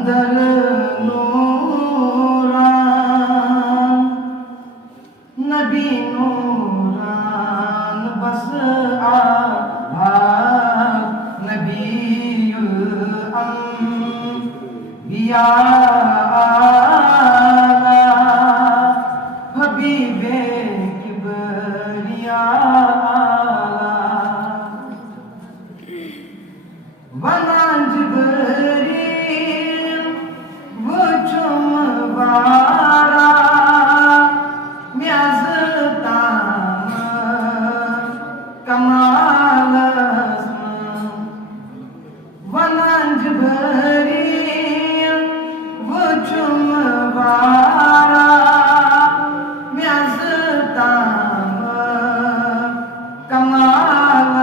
अंदर नूरान नबी नूरान बस आहा नबीयुल अंबिया आला हबीबे किबरिया वना जिब्रील वो चुमवारा म्याज़ताम कमाल वना जिब्रील वो चुमवारा म्याज़ताम कमाल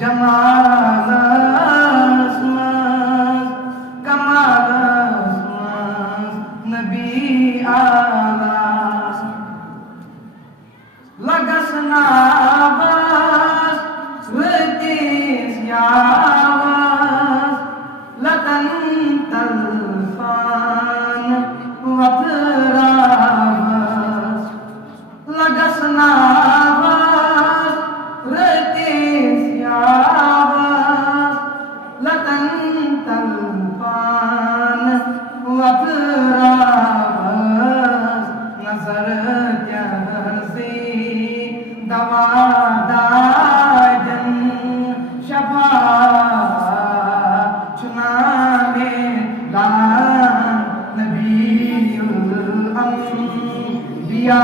जमाल कमाल नबी आला लगस नावास वतीस यावास लतन तलफान वतरावास लगस नावास वतीस यावास लतन तलफान वतरावास नजर त्यासी दवा दाजन शफा चुनावे दान नबीयुल अंबिया